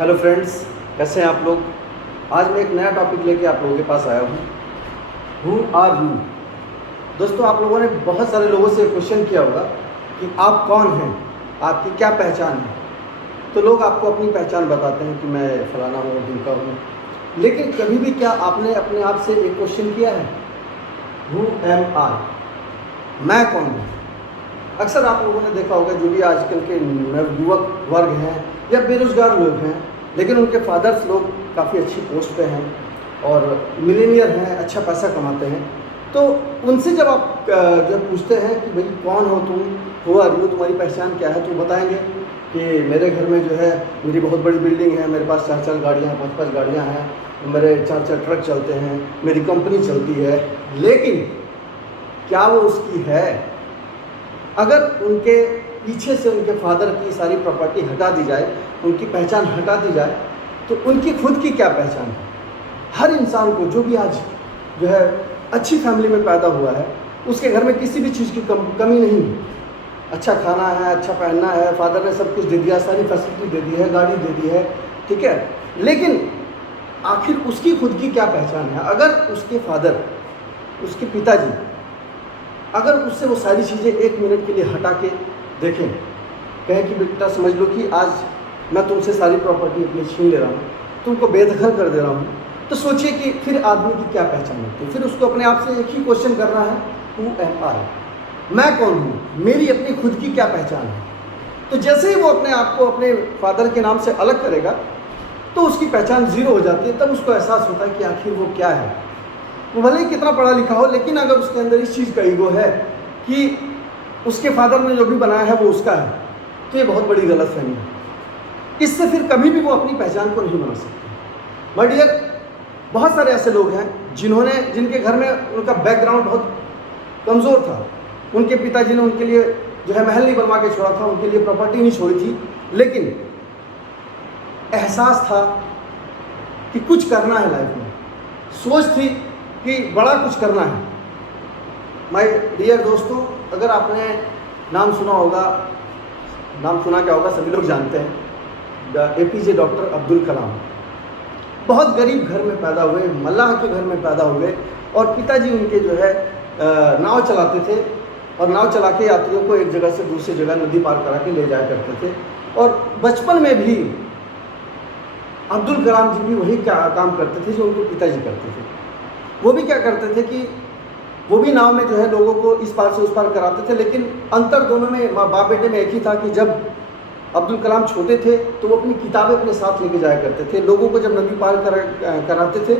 Hello friends, कैसे हैं आप लोग। आज मैं एक नया टॉपिक लेके आप लोगों के पास आया हूँ। Who are you. दोस्तों, आप लोगों ने बहुत सारे लोगों से क्वेश्चन किया होगा कि आप कौन हैं, आपकी क्या पहचान है। तो लोग आपको अपनी पहचान बताते हैं कि मैं फलाना हूँ, ढिमका हूँ। लेकिन कभी भी क्या आपने अपने आप से एक क्वेश्चन किया है, हु एम आई, मैं कौन हूँ। अक्सर आप लोगों ने देखा होगा, जो भी आजकल के युवक वर्ग हैं या बेरोजगार लोग हैं, लेकिन उनके फादर्स लोग काफ़ी अच्छी पोस्ट पे हैं और मिलीनियर हैं, अच्छा पैसा कमाते हैं। तो उनसे जब आप जब पूछते हैं कि भाई कौन हो तुम, हु आर यू, तुम्हारी पहचान क्या है, तो बताएंगे कि मेरे घर में जो है मेरी बहुत बड़ी बिल्डिंग है, मेरे पास 4 गाड़ियाँ, 5 गाड़ियाँ हैं, मेरे 4 ट्रक चलते हैं, मेरी कंपनी चलती है। लेकिन क्या वो उसकी है? अगर उनके पीछे से उनके फादर की सारी प्रॉपर्टी हटा दी जाए, उनकी पहचान हटा दी जाए, तो उनकी खुद की क्या पहचान है? हर इंसान को, जो भी आज जो है अच्छी फैमिली में पैदा हुआ है, उसके घर में किसी भी चीज़ की कमी नहीं है। अच्छा खाना है, अच्छा पहनना है, फादर ने सब कुछ दे दिया, सारी फैसिलिटी दे दी है, गाड़ी दे दी है, ठीक है। लेकिन आखिर उसकी खुद की क्या पहचान है? अगर उसके फादर, उसके पिताजी अगर उससे वो सारी चीज़ें 1 मिनट के लिए हटा के देखें, कहें कि बेटा समझ लो कि आज मैं तुमसे सारी प्रॉपर्टी अपनी छीन ले रहा हूँ, तुमको बेदखल कर दे रहा हूँ, तो सोचिए कि फिर आदमी की क्या पहचान होती है। फिर उसको अपने आप से एक ही क्वेश्चन करना है, हु एम आई, मैं कौन हूँ, मेरी अपनी खुद की क्या पहचान है। तो जैसे ही वो अपने आप को अपने फादर के नाम से अलग करेगा, तो उसकी पहचान ज़ीरो हो जाती है। तब उसको एहसास होता है कि आखिर वो क्या है। वो भले ही कितना पढ़ा लिखा हो, लेकिन अगर उसके अंदर इस चीज़ का ईगो है कि उसके फादर ने जो भी बनाया है वो उसका है, तो ये बहुत बड़ी गलतफहमी है। इससे फिर कभी भी वो अपनी पहचान को नहीं बना सकते। माय डियर, बहुत सारे ऐसे लोग हैं जिनके घर में उनका बैकग्राउंड बहुत कमज़ोर था। उनके पिताजी ने उनके लिए जो है महल नहीं बनवा के छोड़ा था, उनके लिए प्रॉपर्टी नहीं छोड़ी थी, लेकिन एहसास था कि कुछ करना है लाइफ में, सोच थी कि बड़ा कुछ करना है। माय डियर दोस्तों, अगर आपने नाम सुना होगा, नाम सुना क्या होगा, सभी लोग जानते हैं, APJ डॉक्टर अब्दुल कलाम। बहुत गरीब घर में पैदा हुए, मल्लाह के घर में पैदा हुए, और पिताजी उनके जो है नाव चलाते थे, और नाव चला के यात्रियों को एक जगह से दूसरी जगह नदी पार करा के ले जाया करते थे। और बचपन में भी अब्दुल कलाम जी भी वही काम करते थे जो उनको पिताजी करते थे। वो भी क्या करते थे कि वो भी नाव में जो है लोगों को इस पार से उस पार कराते थे, लेकिन अंतर दोनों में, बाप बेटे में एक ही था कि जब अब्दुल कलाम छोटे थे तो वो अपनी किताबें अपने साथ लेके जाया करते थे। लोगों को जब नदी पार कराते थे,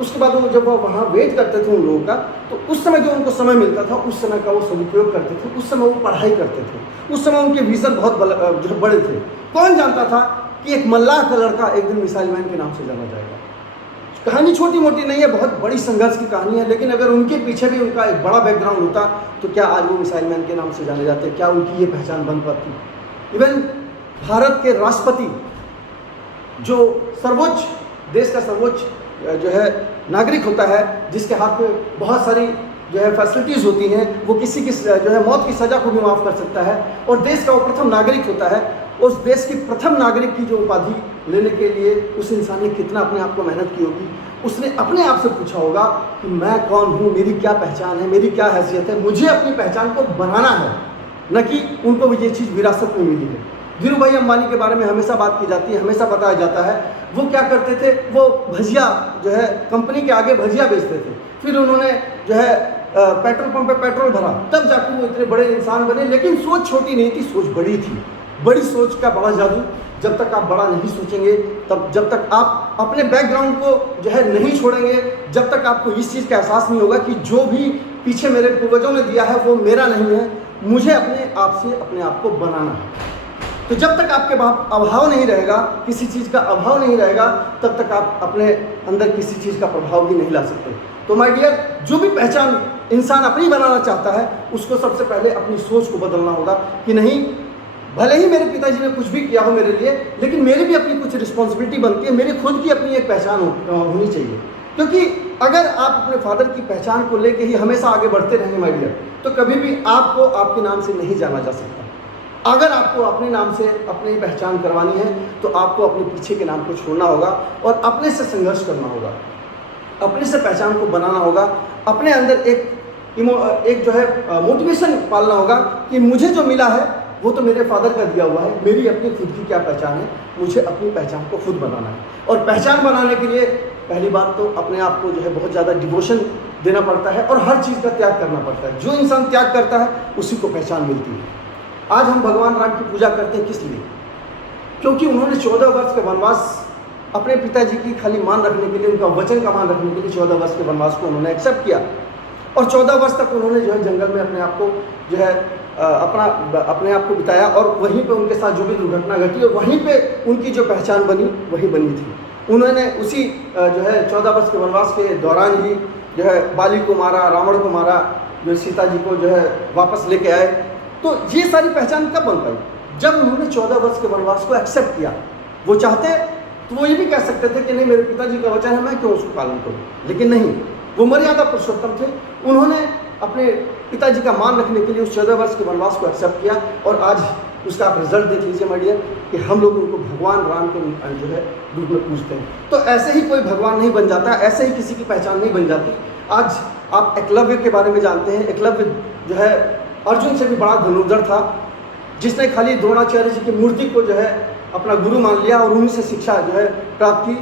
उसके बाद वो जब वो वहाँ वेट करते थे उन लोगों का, तो उस समय जो उनको समय मिलता था, उस समय का वो सदुपयोग करते थे। उस समय वो पढ़ाई करते थे, उस समय उनके विज़न बहुत जो बड़े थे। कौन जानता था कि एक मल्लाह का लड़का एक दिन मिसाइल मैन के नाम से जाना जाएगा। कहानी छोटी मोटी नहीं है, बहुत बड़ी संघर्ष की कहानी है, लेकिन अगर उनके पीछे भी उनका एक बड़ा बैकग्राउंड होता, तो क्या आज वो मिसाइल मैन के नाम से जाने जाते? क्या उनकी ये पहचान बन पाती? इवन भारत के राष्ट्रपति, जो सर्वोच्च, देश का सर्वोच्च जो है नागरिक होता है, जिसके हाथ में बहुत सारी जो है फैसिलिटीज़ होती हैं, वो किसी की जो है मौत की सज़ा को भी माफ़ कर सकता है, और देश का वो प्रथम नागरिक होता है। उस देश की प्रथम नागरिक की जो उपाधि लेने के लिए उस इंसान ने कितना अपने आप को मेहनत की होगी। उसने अपने आप से पूछा होगा कि मैं कौन हूँ, मेरी क्या पहचान है, मेरी क्या हैसियत है। मुझे अपनी पहचान को बनाना है, न कि उनको भी ये चीज़ विरासत में मिली है। धीरू भाई अंबानी के बारे में हमेशा बात की जाती है, हमेशा बताया जाता है। वो क्या करते थे, वो भजिया जो है कंपनी के आगे भजिया बेचते थे, फिर उन्होंने जो है पेट्रोल पंप पे पेट्रोल भरा, तब जाकर वो इतने बड़े इंसान बने। लेकिन सोच छोटी नहीं थी, सोच बड़ी थी। बड़ी सोच का बड़ा जादू। जब तक आप बड़ा नहीं सोचेंगे, तब जब तक आप अपने बैकग्राउंड को जो है नहीं छोड़ेंगे, जब तक आपको इस चीज़ का एहसास नहीं होगा कि जो भी पीछे मेरे पूर्वजों ने दिया है वो मेरा नहीं है, मुझे अपने आप से अपने आप को बनाना है। तो जब तक आपके अभाव नहीं रहेगा, किसी चीज़ का अभाव नहीं रहेगा, तब तक आप अपने अंदर किसी चीज़ का प्रभाव भी नहीं ला सकते। तो माय डियर, जो भी पहचान इंसान अपनी बनाना चाहता है, उसको सबसे पहले अपनी सोच को बदलना होगा कि नहीं, भले ही मेरे पिताजी ने कुछ भी किया हो मेरे लिए, लेकिन मेरी भी अपनी कुछ रिस्पॉन्सिबिलिटी बनती है, मेरी खुद की अपनी एक पहचान होनी चाहिए। क्योंकि अगर आप अपने फादर की पहचान को लेके ही हमेशा आगे बढ़ते रहेंगे माय डियर, तो कभी भी आपको आपके नाम से नहीं जाना जा सकता। अगर आपको अपने नाम से अपनी पहचान करवानी है तो आपको अपने पीछे के नाम को छोड़ना होगा और अपने से संघर्ष करना होगा, अपने से पहचान को बनाना होगा, अपने अंदर एक जो है मोटिवेशन पालना होगा कि मुझे जो मिला है वो तो मेरे फादर का दिया हुआ है, मेरी अपनी खुद की क्या पहचान है, मुझे अपनी पहचान को खुद बनाना है। और पहचान बनाने के लिए पहली बात तो अपने आप को जो है बहुत ज़्यादा डिवोशन देना पड़ता है और हर चीज़ का त्याग करना पड़ता है। जो इंसान त्याग करता है उसी को पहचान मिलती है। आज हम भगवान राम की पूजा करते हैं किस लिए? क्योंकि उन्होंने 14 वर्ष का वनवास अपने पिताजी की खाली मान रखने के लिए, उनका वचन का मान रखने के लिए 14 वर्ष के वनवास को उन्होंने एक्सेप्ट किया और 14 वर्ष तक उन्होंने जो है जंगल में अपने आप को जो है अपने आप को बिताया और वहीं पे उनके साथ जो भी दुर्घटना घटी और वहीं पे उनकी जो पहचान बनी वही बनी थी। उन्होंने उसी जो है 14 वर्ष के वनवास के दौरान ही जो है बाली को मारा, रावण को मारा, जो सीता जी को जो है वापस लेके आए। तो ये सारी पहचान कब बन पाई? जब उन्होंने 14 वर्ष के वनवास को एक्सेप्ट किया। वो चाहते तो वो ये भी कह सकते थे कि नहीं, मेरे पिताजी का वचन है, मैं क्यों उसको पालन करूँ, लेकिन नहीं, वो मर्यादा पुरुषोत्तम थे। उन्होंने अपने पिताजी का मान रखने के लिए उस 14 वर्ष के वनवास को एक्सेप्ट किया और आज उसका आप रिजल्ट देख लीजिए माय डियर कि हम लोग उनको भगवान राम के जो है रूप में पूजते हैं। तो ऐसे ही कोई भगवान नहीं बन जाता, ऐसे ही किसी की पहचान नहीं बन जाती। आज आप एकलव्य के बारे में जानते हैं। एकलव्य जो है अर्जुन से भी बड़ा धनुर्धर था, जिसने खाली द्रोणाचार्य जी की मूर्ति को जो है अपना गुरु मान लिया और उन्हीं से शिक्षा जो है प्राप्त की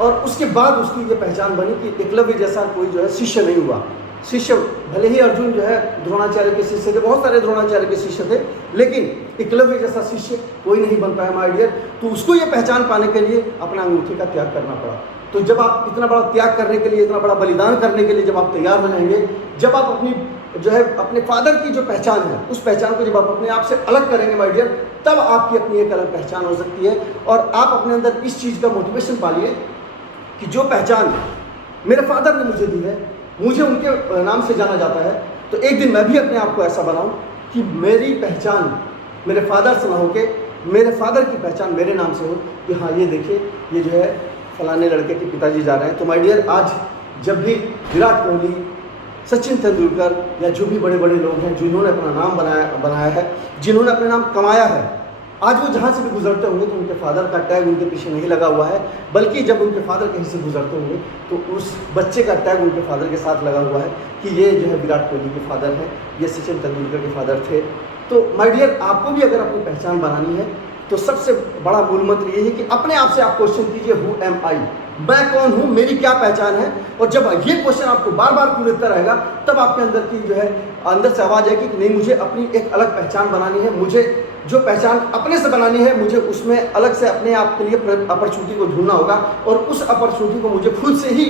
और उसके बाद उसकी ये पहचान बनी कि एकलव्य जैसा कोई जो है शिष्य नहीं हुआ। शिष्य भले ही अर्जुन जो है द्रोणाचार्य के शिष्य थे, बहुत सारे द्रोणाचार्य के शिष्य थे, लेकिन एकलव्य जैसा शिष्य कोई नहीं बन पाया माय डियर। तो उसको ये पहचान पाने के लिए अपना अंगूठे का त्याग करना पड़ा। तो जब आप इतना बड़ा त्याग करने के लिए, इतना बड़ा बलिदान करने के लिए जब आप तैयार हो जाएंगे, जब आप अपनी जो है अपने फादर की जो पहचान है उस पहचान को जब आप अपने आप से अलग करेंगे माय डियर, तब आपकी अपनी एक अलग पहचान हो सकती है। और आप अपने अंदर इस चीज़ का मोटिवेशन पालिए कि जो पहचान मेरे फादर ने मुझे दी है, मुझे उनके नाम से जाना जाता है, तो एक दिन मैं भी अपने आप को ऐसा बनाऊं कि मेरी पहचान मेरे फादर से ना होके मेरे फादर की पहचान मेरे नाम से हो कि हाँ ये देखिए ये जो है फलाने लड़के के पिताजी जा रहे हैं। तो माय डियर, आज जब भी विराट कोहली, सचिन तेंदुलकर या जो भी बड़े बड़े लोग हैं जिन्होंने अपना नाम बनाया है, जिन्होंने अपना नाम कमाया है, आज वो जहाँ से भी गुजरते होंगे तो उनके फादर का टैग उनके पीछे नहीं लगा हुआ है, बल्कि जब उनके फादर कहीं से गुजरते होंगे तो उस बच्चे का टैग उनके फादर के साथ लगा हुआ है कि ये जो है विराट कोहली के फादर हैं, ये सचिन तेंदुलकर के फादर थे। तो माय डियर, आपको भी अगर अपनी पहचान बनानी है तो सबसे बड़ा मूल मंत्र ये है कि अपने आप से आप क्वेश्चन कीजिए, हु एम आई, मैं कौन हूँ, मेरी क्या पहचान है। और जब ये क्वेश्चन आपको बार बार पूछता रहेगा तब आपके अंदर की जो है अंदर से आवाज़ आएगी कि नहीं, मुझे अपनी एक अलग पहचान बनानी है, मुझे जो पहचान अपने से बनानी है, मुझे उसमें अलग से अपने आप के लिए अपॉर्चुनिटी को ढूंढना होगा और उस अपॉर्चुनिटी को मुझे खुद से ही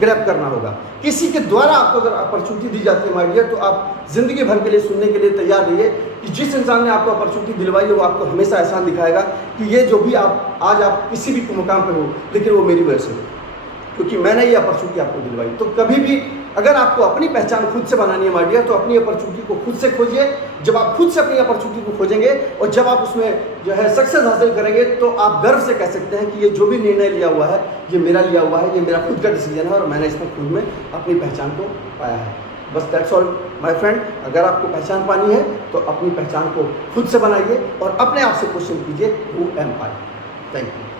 ग्रैब करना होगा। किसी के द्वारा आपको अगर अपॉर्चुनिटी दी जाती है माय डियर, तो आप जिंदगी भर के लिए सुनने के लिए तैयार रहिए कि जिस इंसान ने आपको अपॉर्चुनिटी दिलवाई है वो आपको हमेशा एहसान दिखाएगा कि ये जो भी आज आप किसी भी मुकाम पे हो, लेकिन वो मेरी वजह से हो, क्योंकि मैंने ये अपॉर्चुनिटी आपको दिलवाई। तो कभी भी अगर आपको अपनी पहचान खुद से बनानी है माय डियर, तो अपनी अपॉर्चुनिटी को खुद से खोजिए। जब आप खुद से अपनी अपॉर्चुनिटी को खोजेंगे और जब आप उसमें जो है सक्सेस हासिल करेंगे, तो आप गर्व से कह सकते हैं कि ये जो भी निर्णय लिया हुआ है ये मेरा लिया हुआ है, ये मेरा खुद का डिसीजन है और मैंने इसमें खुद में अपनी पहचान को पाया है। बस दैट्स ऑल माय फ्रेंड। अगर आपको पहचान पानी है तो अपनी पहचान को खुद से बनाइए और अपने आप से क्वेश्चन कीजिए, who am I. Thank you.